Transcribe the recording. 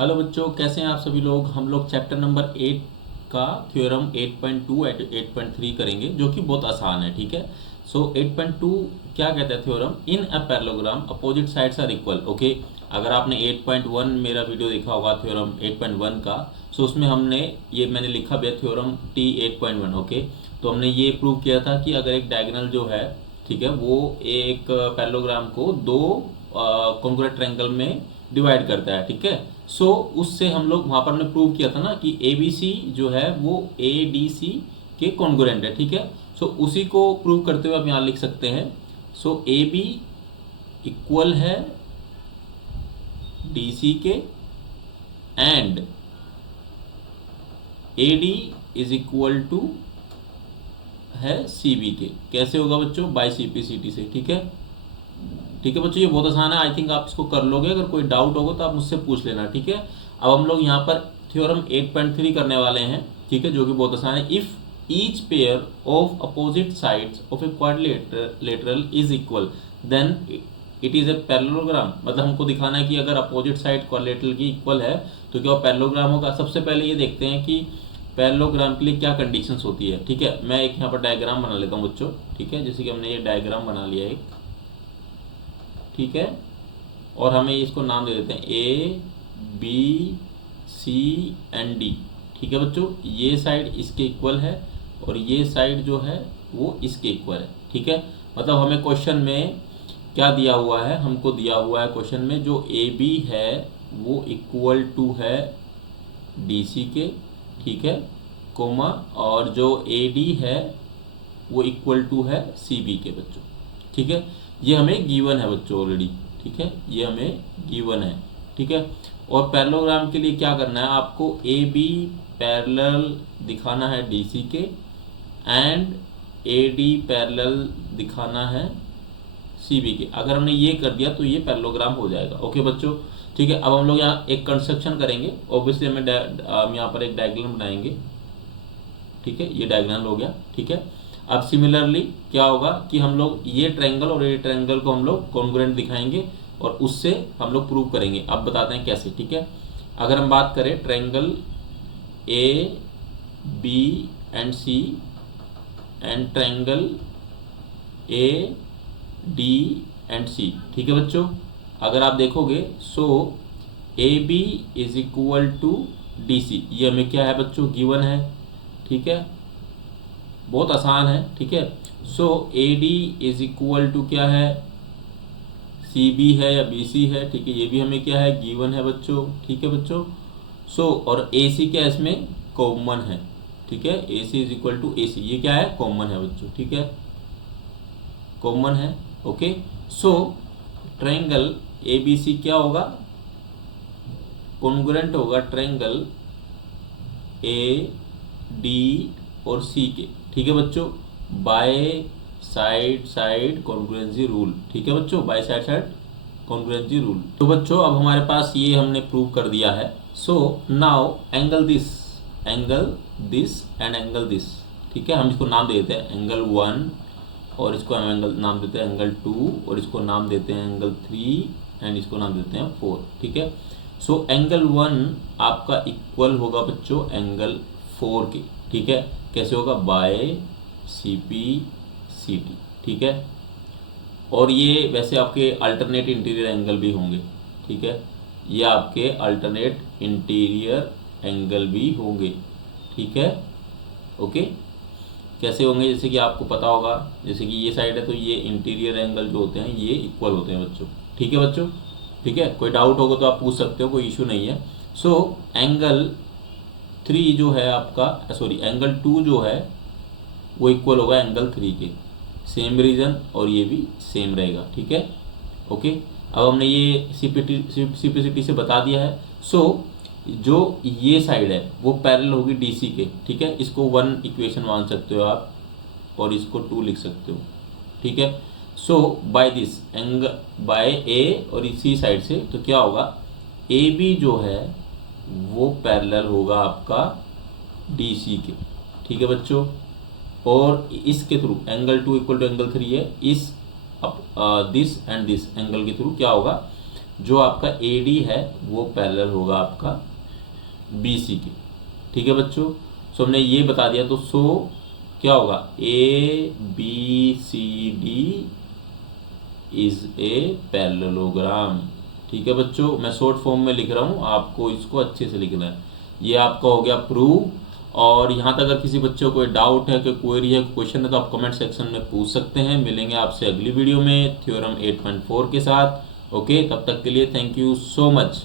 Hello बच्चों, कैसे हैं आप सभी लोग। हम लोग चैप्टर नंबर 8 का थ्योरम 8.2 8.3 करेंगे, जो कि बहुत आसान है। ठीक है। सो 8.2 क्या कहता है theorem, in a parallelogram opposite sides are equal. Okay, अगर आपने 8.1 मेरा वीडियो देखा होगा थ्योरम 8.1 का, सो उसमें मैंने लिखा भी है थ्योरम टी 8.1। ओके, तो हमने ये प्रूव किया था कि अगर एक डायगोनल जो है, ठीक है, वो एक पैरेललोग्राम को दो कॉन्ग्रुएंट ट्रायंगल में डिवाइड करता है। ठीक है। सो उससे हम लोग वहां पर हमने प्रूव किया था ना कि ए बी सी जो है वो ए डी सी के कॉन्ग्रुएंट है। ठीक है। सो उसी को प्रूव करते हुए आप यहाँ लिख सकते हैं। सो ए बी इक्वल है डी सी के and A D is equal to है सी बी के। कैसे होगा बच्चों, by C P C T से। ठीक है। ठीक है बच्चों, ये बहुत आसान है। आई थिंक आप इसको कर लोगे। अगर कोई डाउट होगा तो आप मुझसे पूछ लेना। ठीक है। अब हम लोग यहाँ पर थ्योरम 8.3 करने वाले हैं। ठीक है, जो कि बहुत आसान है। If each pair of opposite sides of a quadrilateral is equal then it is a parallelogram. मतलब हमको दिखाना है कि अगर अपोजिट साइड क्वाड्रिलेटरल की इक्वल है तो क्या वो पैरेललोग्राम होगा। सबसे पहले ये देखते हैं कि पैरेललोग्राम के लिए क्या कंडीशंस होती है। ठीक है, मैं एक यहाँ पर डायग्राम बना लेता हूँ बच्चों। ठीक है, जैसे कि हमने ये डायग्राम बना लिया एक। ठीक है, और हमें इसको नाम दे देते हैं A B C and D. ठीक है बच्चों, ये साइड इसके इक्वल है और ये साइड जो है वो इसके इक्वल है। ठीक है, मतलब हमें क्वेश्चन में क्या दिया हुआ है, हमको दिया हुआ है क्वेश्चन में जो ए बी है वो इक्वल टू है डी सी के। ठीक है, कोमा, और जो ए डी है वो इक्वल टू है सी बी के बच्चों। ठीक है, ये हमें गिवन है बच्चों ऑलरेडी। ठीक है, ये हमें गिवन है। ठीक है, और पैरेललोग्राम के लिए क्या करना है, आपको ए बी पैरेलल दिखाना है डी सी के एंड ए डी पैरेलल दिखाना है सी बी के। अगर हमने ये कर दिया तो ये पैरेललोग्राम हो जाएगा। ओके बच्चों। ठीक है, अब हम लोग यहाँ एक कंस्ट्रक्शन करेंगे। ऑब्वियसली हम यहाँ पर एक डायग्राम बनाएंगे। ठीक है, ये डायग्राम हो गया। ठीक है, अब सिमिलरली क्या होगा कि हम लोग ये ट्रायंगल और ये ट्रायंगल को हम लोग कॉन्ग्रुएंट दिखाएंगे और उससे हम लोग प्रूव करेंगे। अब बताते हैं कैसे। ठीक है, अगर हम बात करें triangle A B and C and triangle A D and C. ठीक है बच्चों, अगर आप देखोगे so A B is equal to D C, ये हमें क्या है बच्चों, गिवन है। ठीक है, बहुत आसान है। ठीक है, so A D is equal to क्या है, सी बी है या बी सी है। ठीक है, ये भी हमें क्या है, गिवन है बच्चों। ठीक है बच्चों, सो और ए सी क्या इसमें कॉमन है। ठीक है, ए सी इज इक्वल टू ए सी, ये क्या है, कॉमन है बच्चों। ठीक है, कॉमन है। Okay, so triangle A B C क्या होगा, कॉन्ग्रुएंट होगा ट्रायंगल ए डी और सी के। ठीक है बच्चों, by side side congruency rule. ठीक है बच्चों, by side side congruency rule. तो बच्चों अब हमारे पास ये हमने प्रूव कर दिया है। So now angle this and angle this. ठीक है, हम इसको नाम दे देते हैं एंगल 1 और इसको हम एंगल नाम देते हैं एंगल 2 और इसको नाम देते हैं एंगल 3 एंड इसको नाम देते हैं 4। ठीक है, सो एंगल 1 आपका इक्वल होगा बच्चों एंगल 4 के। ठीक है, कैसे होगा, by C P C T. ठीक है, और ये वैसे आपके अल्टरनेट इंटीरियर एंगल भी होंगे। ठीक है, ये आपके अल्टरनेट इंटीरियर एंगल भी होंगे। ठीक है, ओके, कैसे होंगे, जैसे कि आपको पता होगा, जैसे कि ये साइड है तो ये इंटीरियर एंगल जो होते हैं ये इक्वल होते हैं बच्चों। ठीक है बच्चों। ठीक है, कोई डाउट होगा तो आप पूछ सकते हो, कोई इशू नहीं है। सो एंगल 3 जो है आपका, सॉरी एंगल 2 जो है वो इक्वल होगा एंगल 3 के। सेम रीजन और ये भी सेम रहेगा। ठीक है, ओके, अब हमने ये सीपीसीटी से बता दिया है। सो जो ये साइड है वो पैरेलल होगी डीसी के। ठीक है, इसको 1 इक्वेशन मान सकते हो आप और इसको 2 लिख सकते हो। ठीक है, सो बाय दिस एंगल बाय ए और इसी साइड से तो क्या होगा, ए बी जो है वो पैरेलल होगा आपका डी सी के। ठीक है बच्चों, और इसके through angle 2 equal to angle 3 है, इस दिस एंड दिस एंगल के थ्रू क्या होगा, जो आपका ए डी है वो पैरेलल होगा आपका बी सी के। ठीक है बच्चों, सो हमने ये बता दिया, तो सो क्या होगा, A B C D is a parallelogram. ठीक है बच्चों, मैं शॉर्ट फॉर्म में लिख रहा हूँ, आपको इसको अच्छे से लिखना है। ये आपका हो गया प्रूव। और यहाँ तक अगर किसी बच्चे को कोई डाउट है, कोई क्वेरी है, क्वेश्चन है, तो आप कमेंट सेक्शन में पूछ सकते हैं। मिलेंगे आपसे अगली वीडियो में थ्योरम 8.4 के साथ। ओके, तब तक के लिए थैंक यू सो मच।